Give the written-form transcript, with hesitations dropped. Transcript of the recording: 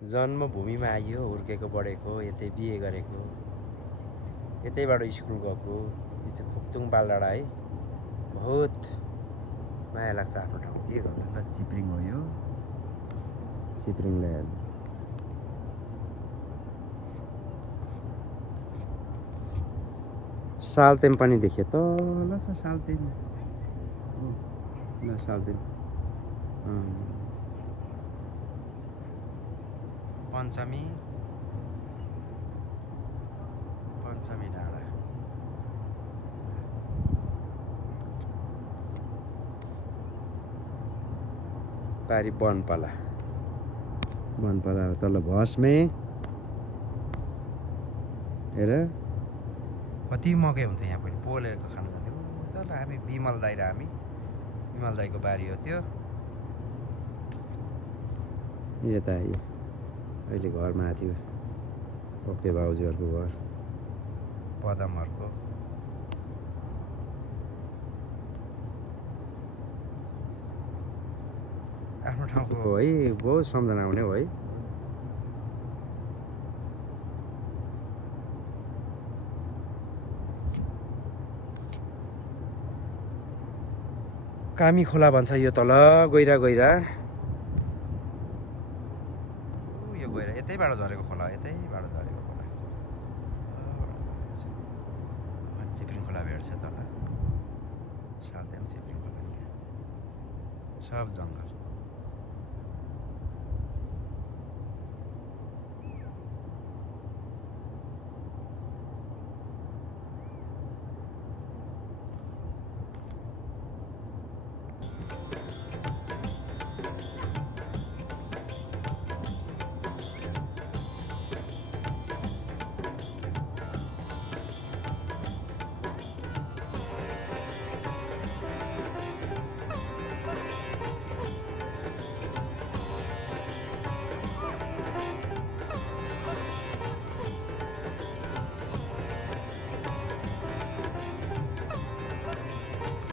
जन्मभूमिमा आइयो, हुर्केको बढेको, यतै बिहे गरेको, यतैबाट स्कुल गएको। यो चाहिँ खोक्तुङ बालडाँडा है। बहुत माया लाग्छ आफ्नो ठाउँ। के गर्नु त, चिप्रिङ हो यो, चिप्रिङ ल्यान्ड। सालतेम पनि देख्यो, तल छ सालतेम। ल सालतेम पञ्चमी डाँडा। पारी बनपाला तल भस्मे हेर कति मकै हुन्थ्यो यहाँ पनि। पोलेर खानु जान्थ्यो तल। हामी विमल दाई र विमल दाईको बारी हो त्यो। यता आइयो, अहिले घरमा आएको थियो ओके भाउजूहरूको घर, पदमहरूको। आफ्नो ठाउँको है बहुत सम्झना आउने हो है। कामी खोला भन्छ यो तल, गहिरा यो गहिरा यतैबाट झरेको खोला, यतैबाट झरेको खोला। चिप्रिङ खोला भेट्छ तल, सालतेम चिप्रिङ खोला, सब जङ्गल।